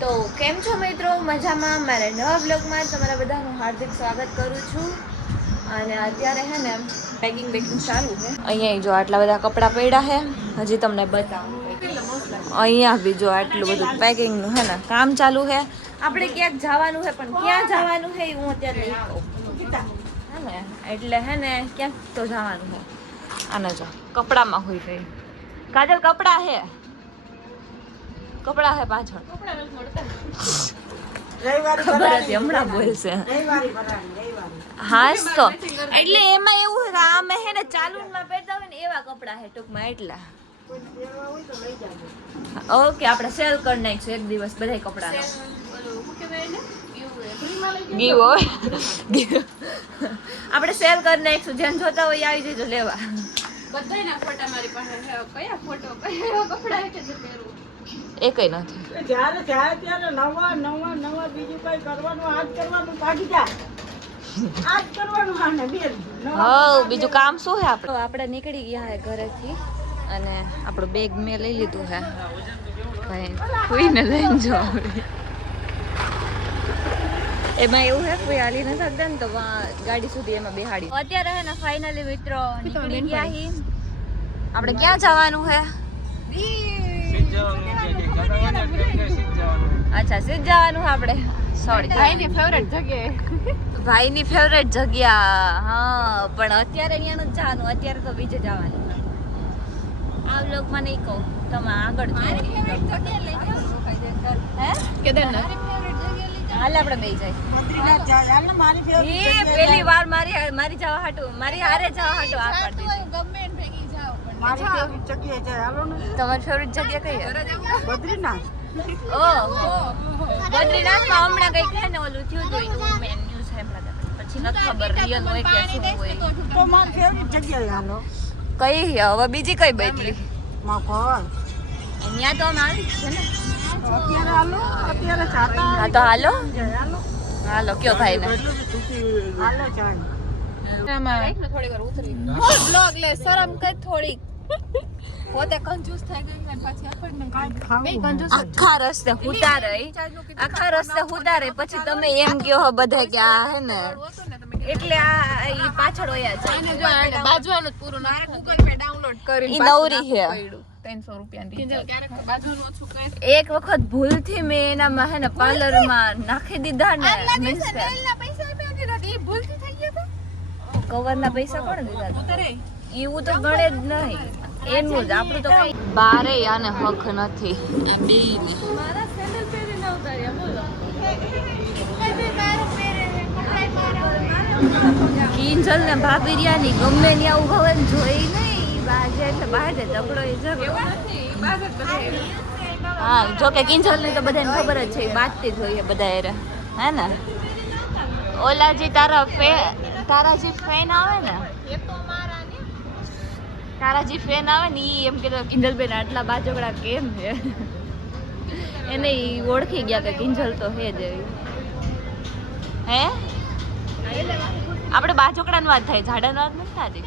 તો કેમ છો મિત્રો? મજામાં? મારા નવા બ્લોગમાં તમારા બધાનું હાર્દિક સ્વાગત કરું છું. અને અત્યારે હે ને પેકિંગ ચાલુ છે. અહીંયા જો આટલા બધા કપડાં પડ્યા છે. હજી તમને બતાવું. અહીંયા બી જો આટલું બધું પેકિંગનું હે ને કામ ચાલુ છે. આપણે ક્યાંક જવાનું છે, પણ ક્યાં જવાનું છે હું અત્યારે નહીં કહું. હે ને એટલે હે ને ક્યાંક તો જવાનું છે. આને જો કપડામાં હોય ગઈ. કાજલ કપડાં હે પાછળ. ખબર હતી હમણાં બોલશે. હાસ તો એટલે એમાં એવું છે કે આમે હે ને ચાલુનમાં પહેરતા હોય ને એવા કપડાં છે ટૂંકમાં એટલા. ઓકે આપણે સેલ કરી નાખીશું એક દિવસ બધા કપડાનો. આપણે સેલ કરી નાખીશું. જેને જોતા હોય આવી જજો લેવા. બધાયના ફોટા મારી પાસે છે. કયા ફોટો કયા કપડા છે જે પહેરવું એકય નથી. જ્યારે ત્યારે ત્યારે નવા બીજું કઈ કરવાનું આજ કરવાનું ભાગી જા. આજ કરવાનું આને બેન. બીજું કામ શું છે આપણે? આપણે નીકળી ગયા હે ઘરેથી અને આપણું બેગ મેં લઈ લીધું છે. ભાઈ કોઈને લઈને જો એમાં એવું હે કોઈ હાલી ન શકતા ને તો ગાડી સુધી એમાં બેહાડી. અત્યારે હે ને ફાઇનલી મિત્રો નીકળી ગયા હી. આપણે ક્યાં જવાનું છે? અચ્છા સીધ જવાનું આપણે. સોરી ભાઈની ફેવરેટ જગ્યા. હા પણ અત્યારે અહીંયા નથી જવાનું. અત્યારે તો બીજે જવાનું. આ વ્લોગમાં નહીં કહું, તમે આગળ કેદારનાથ હાલ આપણે બે જાય. પેલી વાર મારી જવા હાટું મારી હારે જવા હાટું આ પાડી દીધી. તમારી ફેવરેટ જગ્યા કઈ છે? બદ્રીનાથ. બદ્રીનાથમાં હમણાં કઈક છે ને ઓલું થયું હતું મેન ન્યૂઝ સાંભળ્યા પછી નથી ખબર રિયલ હોય કે શું હોય. તો મારી ફેવરેટ જગ્યાએ હાલો. કઈ હવે બીજી કઈ બદલી? અહીંયા તો અમે આવી છે ને. અત્યારે હાલો અત્યારે જાતા. હા તો હાલો હાલો કયો ભાઈ ને હાલો ચાલ. થોડી વાર ઉતરી બ્લોગ લે શરમ કઈ થોડી. પોતે કંજૂસ થઈ ગઈ ને પછી આપણને કંજૂસ. આખા રસ્તે હુતા રહી પછી તમે એમ કહો હો બધા કે આ હે ને એટલે આ ઈ પાછળ હોયા છે. એને જો આને બાજવાનું પૂરું ના ગૂગલ પે ડાઉનલોડ કરી ઈ નવરી છે. 300 રૂપિયાની ક્યારેક બાજવાનું ઓછું કરે. એક વખત ભૂલથી મે એનામાં હે ને પાર્લરમાં નાખી દીધા ને મીન્સ કે પૈસા આપ્યા નથી ઈ ભૂલથી થઈ ગયા હતા. કવરના પૈસા કોણ દીધા હતા? એવું તો ગણે જ નહીં. એનું જ આપણું તો કઈ બારે આને હક નથી. આ બેની મારા સેન્ડલ પહેરીને ઉતાર્યા બોલો. કિંજલ ને ભાભીરિયાની ગમે ત્યાં ઉભા હોય ને જોઈ નહીં બાજે એટલે બાજે ઝઘડો એ ઝઘડો. હા જો કે કિંજલ ની તો બધાને ખબર જ છે બાજતી જ હોય બધા હે ને. ઓલાજી તારા જે ફેન આવે ને ઈ એમ કે કિંજલબેન આટલા બાજોગડા કેમ છે એને ઈ ઓળખી ગયા કે કિંજલ તો હે જ હે. આપણે બાજોકડાની વાત થાય ઝાડાની વાત નથી થતી.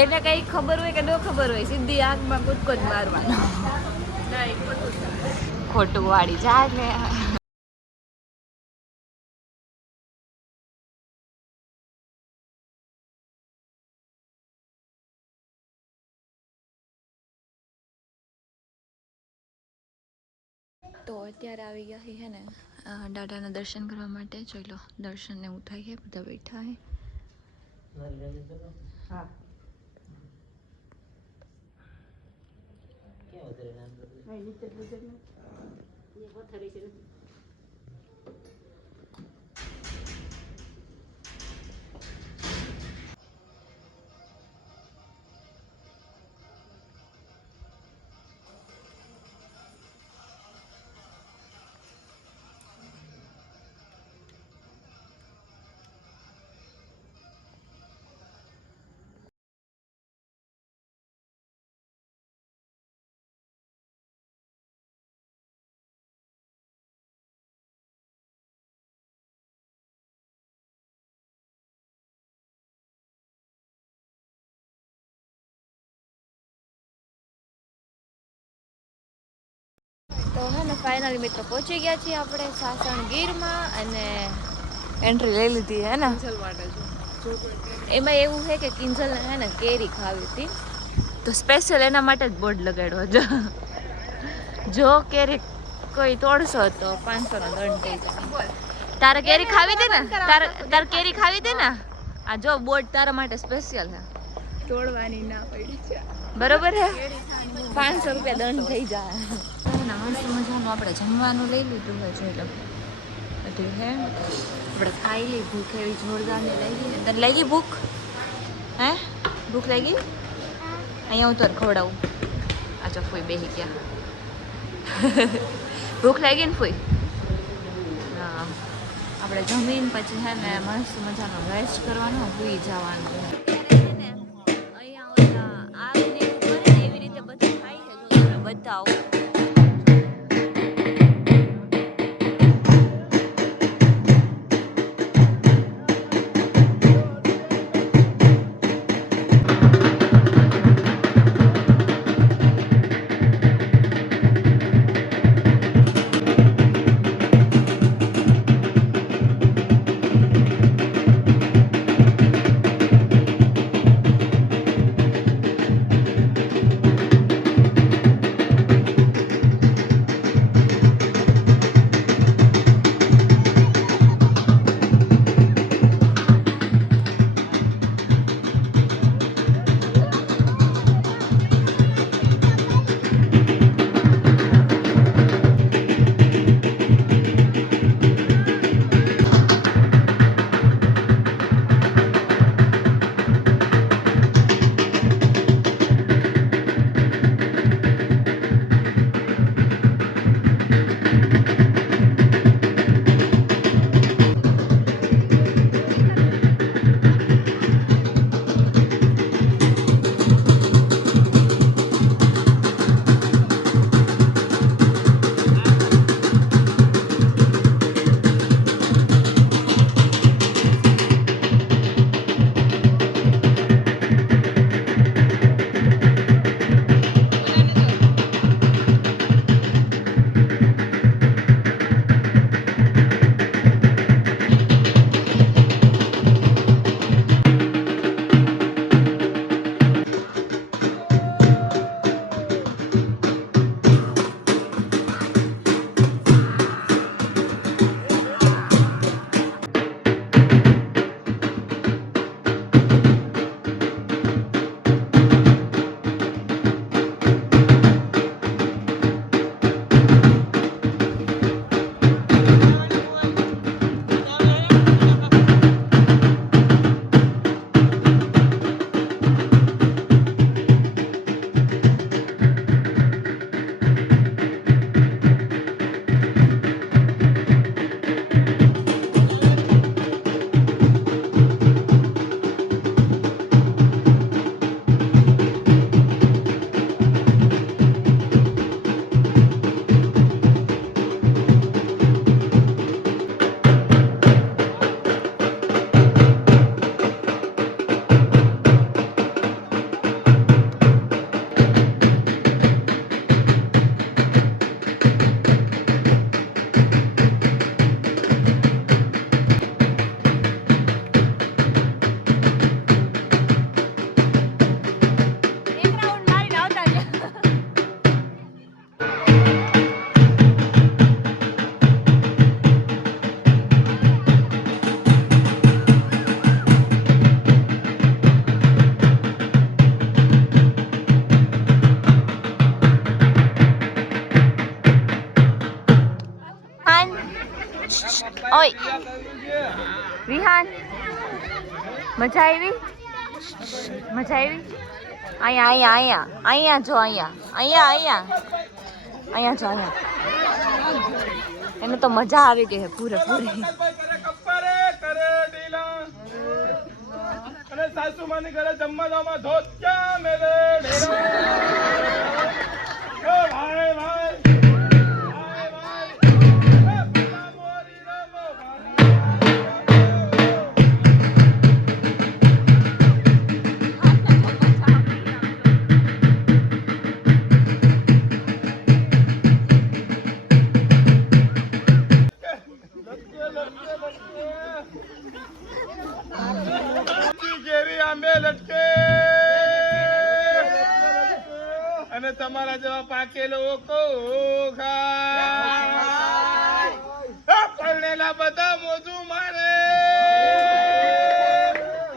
એને કઈ ખબર હોય કે ન ખબર હોય સીધી આંખમાં કૂદકો જ મારવાનો. ખોટું વાળી જા ને. તો અત્યારે આવી ગયા હે ને દાદાના દર્શન કરવા માટે. જોઈ લો દર્શન ને એવું થાય છે. બધા બેઠા હે. હા હે ને ફાઇનલી મિત્રો પહોંચી ગયા છીએ આપણે સાસણગીરમાં અને એન્ટ્રી લઈ લીધી હે ને. એમાં એવું છે કે કિંજલને હે ને કેરી ખાવી હતી તો સ્પેશિયલ એના માટે જ બોર્ડ લગાડ્યો. જો કેરી કોઈ તોડશો તો 500 નો દંડ થઈ જાય. તારે કેરી ખાવી હતી ને? તારે કેરી ખાવી હતી ને? આ જો બોર્ડ તારા માટે સ્પેશિયલ છે. તોડવાની ના પડી છે. બરોબર છે. 500 રૂપિયા દંડ થઈ જાય. મસ્ત મજાનું આપણે જમવાનું લઈ લીધું હોય જોઈ લો બધું હે. આપણે ખાઈ લઈ. ભૂખ એવી જોરદારની લાગી. તને લાગી ભૂખ? હે ભૂખ લાગી? અહીંયા હું તને ખવડાવું. આ જો ફોઈ બેસી ગયા. ભૂખ લાગી ને ફોઈ? હા આપણે જમીન પછી હે ને મસ્ત મજાનો રેસ્ટ કરવાનો, સૂઈ જવાનું. અહીંયા એવી રીતે બધું ખાઈ છે જો તમે બતાવો. ઓય વિહાન મજા આવી? મજા આવી? અહીંયા અહીંયા અહીંયા અહીંયા જો અહીંયા અહીંયા અહીંયા જો અહીંયા એને તો મજા આવી ગઈ છે પૂરેપૂરી. અને સાસુ માની ઘરે જમવા જવામાં ધોત્યા મેલે ભાઈ ભાઈ તમારા જેવા પાકેલો પરણેલા બધા મોજું મારે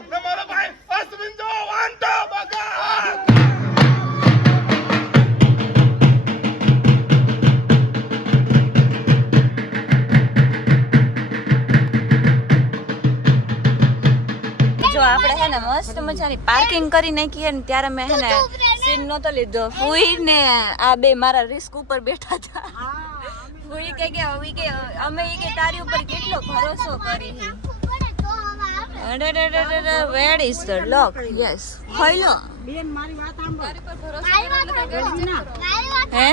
તમારો ભાઈ અશ્વિન જો વાંધો બગા જો આપણે હે ને મસ્ત મજાની પાર્કિંગ કરી નાખી હે ને ત્યારે મેં હે ને સીન નતો લીધો ફૂઈ ને આ બે મારા રિસ્ક ઉપર બેઠા હતા ફૂઈ કે હવે કે અમે કે તારી ઉપર કેટલો ભરોસો કરી where is the lock yes ખોઈલો બેન મારી વાત સાંભળ હે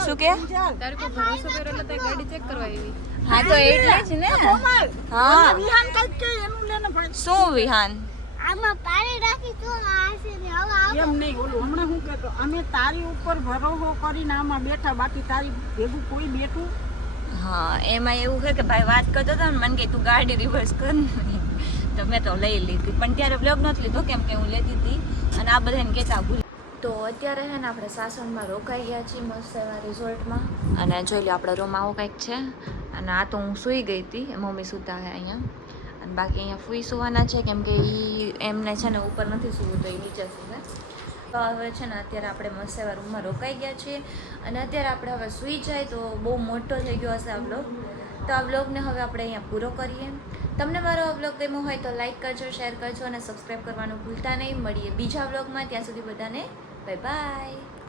શું કે તારી પર ભરોસો કર્યો એટલે તે ગાડી ચેક કરવા આવી હા તો એટલે જ ને હા વિહાન કઈક કે એનું લેને ભાઈ શું વિહાન આમાં પાણી રાખી તો આશે ને હવે આવ એમ નહીં ઓલું હમણાં હું કહેતો અમે તારી ઉપર ભરોસો કરીને આમાં બેઠા બાકી તારી ભેગું કોઈ બેઠું હા એમાં એવું છે કે ભાઈ વાત કરતો હતો ને મને કે તું ગાડી રિવર્સ કર ને તો મેં તો લઈ લીધી પણ ત્યારે બ્લોગ નથી લીધો કેમ કે હું લેતી હતી અને આ બધાને કહેતા ભૂલી તો અત્યારે છે ને આપણે સાસણમાં રોકાઈ ગયા છીએ મસ્ત એવા રિઝોર્ટમાં અને જોઈ લો આપણે રૂમ આવો કંઈક છે અને આ તો હું સૂઈ ગઈ હતી મમ્મી સૂતા છે અહીંયા અને બાકી અહીંયા ફૂઈ સુવાના છે કેમ કે એમને છે ને ઉપર નથી સૂવું તો એ નીચે સૂવે તો હવે છે ને અત્યારે આપણે મસ્ત એવા રૂમમાં રોકાઈ ગયા છીએ અને અત્યારે આપણે હવે સૂઈ જાય તો બહુ મોટો થઈ ગયો હશે આ બ્લોગ તો આ બ્લોગને હવે આપણે અહીંયા પૂરો કરીએ તમને મારો આ બ્લોગ ગમ્યો હોય તો લાઈક કરજો શેર કરજો અને સબસ્ક્રાઈબ કરવાનું ભૂલતા નહીં મળીએ બીજા બ્લોગમાં ત્યાં સુધી બધાને બાય બાય